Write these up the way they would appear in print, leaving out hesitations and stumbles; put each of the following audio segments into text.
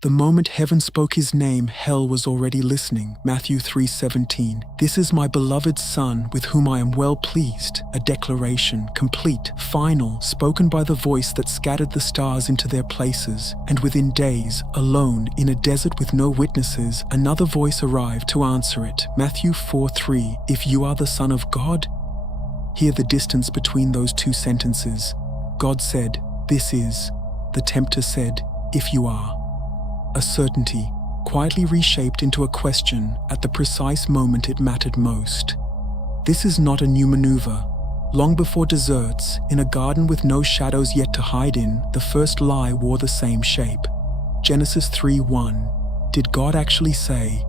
The moment heaven spoke his name, hell was already listening. Matthew 3:17. This is my beloved Son, with whom I am well pleased. A declaration, complete, final, spoken by the voice that scattered the stars into their places. And within days, alone, in a desert with no witnesses, another voice arrived to answer it. Matthew 4:3. If you are the Son of God? Hear the distance between those two sentences. God said, this is. The tempter said, if you are. A certainty, quietly reshaped into a question at the precise moment it mattered most. This is not a new maneuver. Long before desserts, in a garden with no shadows yet to hide in, the first lie wore the same shape. Genesis 3:1. Did God actually say,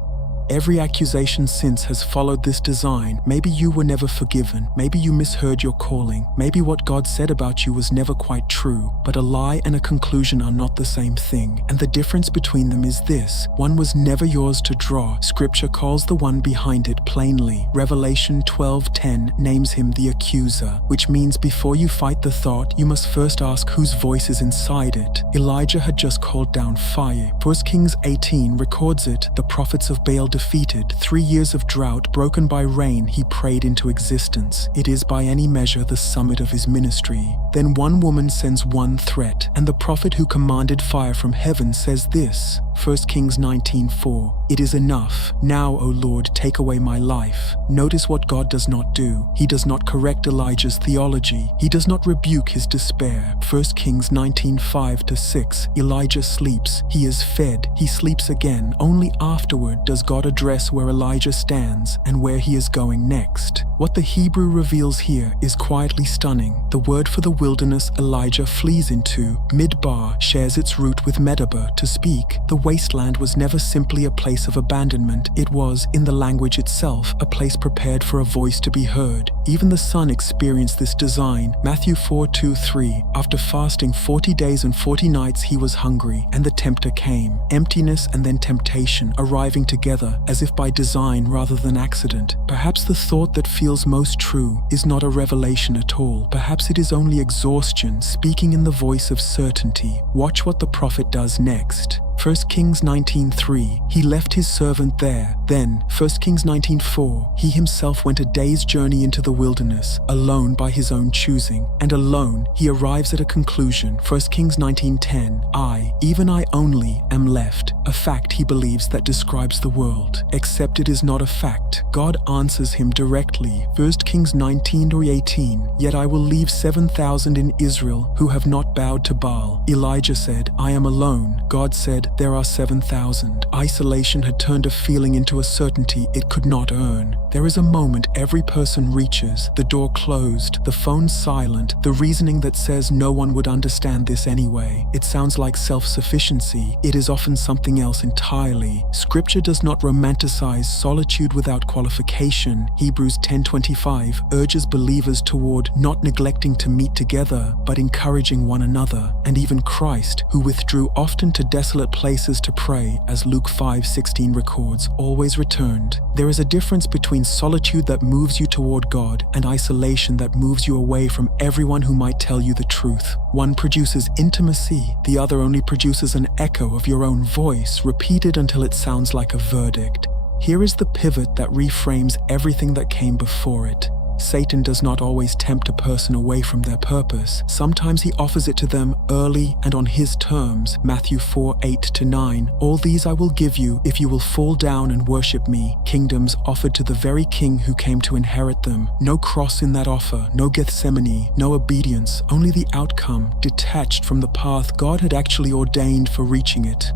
every accusation since has followed this design? Maybe you were never forgiven. Maybe you misheard your calling. Maybe what God said about you was never quite true. But a lie and a conclusion are not the same thing. And the difference between them is this. One was never yours to draw. Scripture calls the one behind it plainly. Revelation 12:10 names him the Accuser, which means before you fight the thought, you must first ask whose voice is inside it. Elijah had just called down fire. 1 Kings 18 records it. The prophets of Baal defeated, 3 years of drought broken by rain he prayed into existence. It is by any measure the summit of his ministry. Then one woman sends one threat, and the prophet who commanded fire from heaven says this, 1 Kings 19:4. It is enough. Now, O Lord, take away my life. Notice what God does not do. He does not correct Elijah's theology. He does not rebuke his despair. 1 Kings 19:5-6. Elijah sleeps. He is fed. He sleeps again. Only afterward does God address where Elijah stands and where he is going next. What the Hebrew reveals here is quietly stunning. The word for the wilderness Elijah flees into, Midbar, shares its root with Medeba. To speak, the wasteland was never simply a place of abandonment. It was, in the language itself, a place prepared for a voice to be heard. Even the Son experienced this design. Matthew 4:2-3. After fasting 40 days and 40 nights he was hungry, and the tempter came. Emptiness and then temptation, arriving together, as if by design rather than accident. Perhaps the thought that feels most true is not a revelation at all. Perhaps it is only exhaustion speaking in the voice of certainty. Watch what the prophet does next. 1 Kings 19:3, he left his servant there. Then, 1 Kings 19:4, he himself went a day's journey into the wilderness, alone by his own choosing. And alone, he arrives at a conclusion. 1 Kings 19:10, I, even I only, am left. A fact he believes that describes the world. Except it is not a fact. God answers him directly. 1 Kings 19:18, yet I will leave 7,000 in Israel who have not bowed to Baal. Elijah said, I am alone. God said, there are 7,000. Isolation had turned a feeling into a certainty it could not earn. There is a moment every person reaches, the door closed, the phone silent, the reasoning that says no one would understand this anyway. It sounds like self-sufficiency. It is often something else entirely. Scripture does not romanticize solitude without qualification. Hebrews 10:25 urges believers toward not neglecting to meet together, but encouraging one another. And even Christ, who withdrew often to desolate places to pray, as Luke 5:16 records, always returned. There is a difference between solitude that moves you toward God and isolation that moves you away from everyone who might tell you the truth. One produces intimacy, the other only produces an echo of your own voice, repeated until it sounds like a verdict. Here is the pivot that reframes everything that came before it. Satan does not always tempt a person away from their purpose. Sometimes he offers it to them early and on his terms. Matthew 4:8-9. All these I will give you if you will fall down and worship me. Kingdoms offered to the very king who came to inherit them. No cross in that offer, no Gethsemane, no obedience, only the outcome, detached from the path God had actually ordained for reaching it.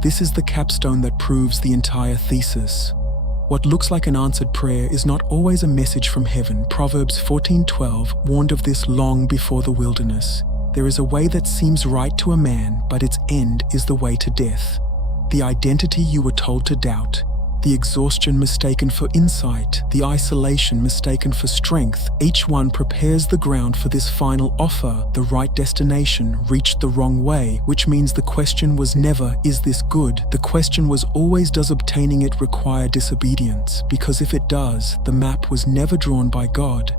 This is the capstone that proves the entire thesis. What looks like an answered prayer is not always a message from heaven. Proverbs 14:12 warned of this long before the wilderness. There is a way that seems right to a man, but its end is the way to death. The identity you were told to doubt, the exhaustion mistaken for insight, the isolation mistaken for strength, each one prepares the ground for this final offer. The right destination reached the wrong way, which means the question was never, is this good? The question was always, does obtaining it require disobedience? Because if it does, the map was never drawn by God.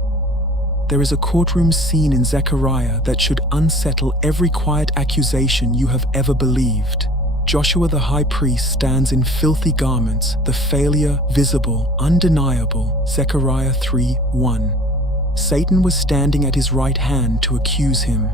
There is a courtroom scene in Zechariah that should unsettle every quiet accusation you have ever believed. Joshua the high priest stands in filthy garments, the failure visible, undeniable. Zechariah 3:1. Satan was standing at his right hand to accuse him.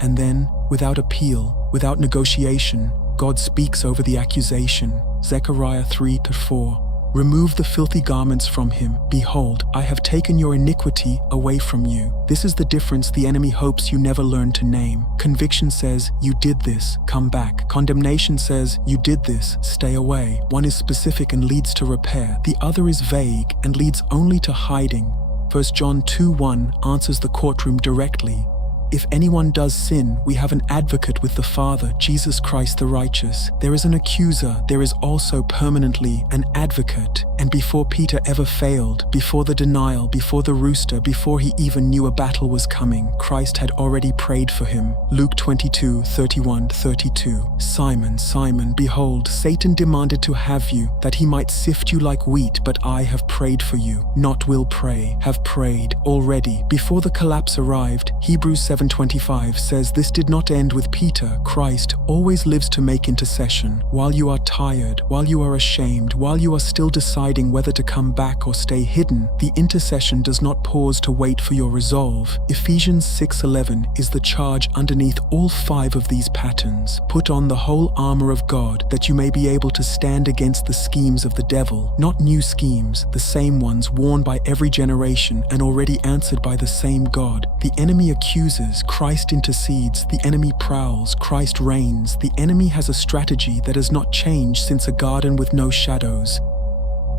And then, without appeal, without negotiation, God speaks over the accusation. Zechariah 3:4. Remove the filthy garments from him. Behold, I have taken your iniquity away from you. This is the difference the enemy hopes you never learn to name. Conviction says, you did this, come back. Condemnation says, you did this, stay away. One is specific and leads to repair. The other is vague and leads only to hiding. 1 John 2:1 answers the courtroom directly. If anyone does sin, we have an advocate with the Father, Jesus Christ the righteous. There is an accuser, there is also permanently an advocate. And before Peter ever failed, before the denial, before the rooster, before he even knew a battle was coming, Christ had already prayed for him. Luke 22:31-32. Simon, Simon, behold, Satan demanded to have you, that he might sift you like wheat, but I have prayed for you. Not will pray, have prayed already. Before the collapse arrived, Hebrews 7:25 says this did not end with Peter. Christ always lives to make intercession. While you are tired, while you are ashamed, while you are still deciding whether to come back or stay hidden, the intercession does not pause to wait for your resolve. Ephesians 6:11 is the charge underneath all 5 of these patterns. Put on the whole armor of God, that you may be able to stand against the schemes of the devil. Not new schemes, the same ones worn by every generation and already answered by the same God. The enemy accuses, Christ intercedes. The enemy prowls, Christ reigns. The enemy has a strategy that has not changed since a garden with no shadows.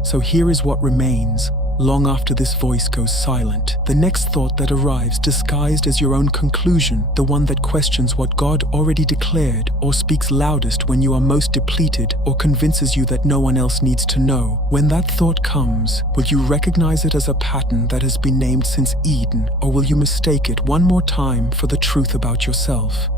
So here is what remains, long after this voice goes silent. The next thought that arrives disguised as your own conclusion, the one that questions what God already declared, or speaks loudest when you are most depleted, or convinces you that no one else needs to know. When that thought comes, will you recognize it as a pattern that has been named since Eden, or will you mistake it one more time for the truth about yourself?